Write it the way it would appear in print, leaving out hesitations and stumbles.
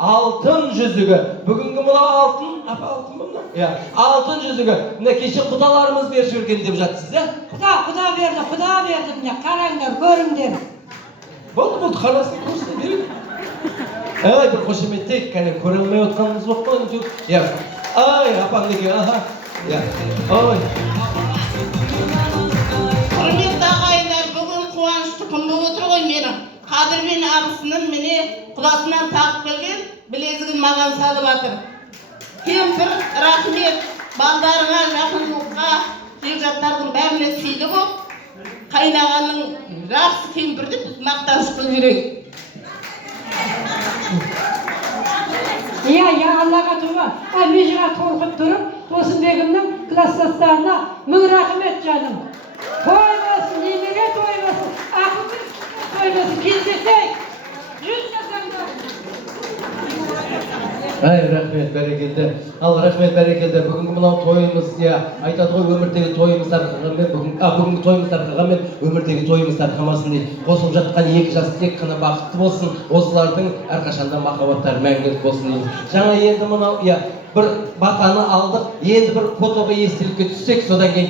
алтын жүзігі. Бүгінгі мына алтын бұны? Алтын жүзігі. Міне кеше құдаларымыз беріп жүрген деп жатсыз, Құда берді, міне қараңдар, көріңдер. Болды, қарасын көрсіне берейік. Bir қошеметтейік, кәне көре алмай отқанымыз жоқ қой. Апаң неге, Құрметті ағайындар, бүгін қуанышты күн болып отыр ғой менің. Қадырмен абысының міне құдасынан тағып келген білезігін маған салып жатыр. Кемпір, рахмет, балдарыңа, жақындылыққа, жекжаттардың бәріне сыйлы болып, қайнағаның жақсы кемпірді біз мақтаныш қылып жүрейік. Аллаға туға, межіға толқып тұрып, осы бегімнің класстастарына мың рахмет жаным. Тоймасын, немере тоймасын, ақылды тоймасын, кездесейік. Жүз жасаңдар. Рахмет, бәрекелді. Рахмет, бәрекелді. Бүгінгі мынау тойымыз, айтады ғой, өмірдегі тойымыздар бүгінгі тойымыздар қағамен өмірдегі тойымыздар қамасын дейді. Қосылып жатқан екі жас тек қана бақытты болсын, осылардың әрқашанда махаббаттары мәңгілік болсын дейді. Жаңа енді мынау, бір батаны алдық, енді бір фотоға естелікке түссек, содан кейін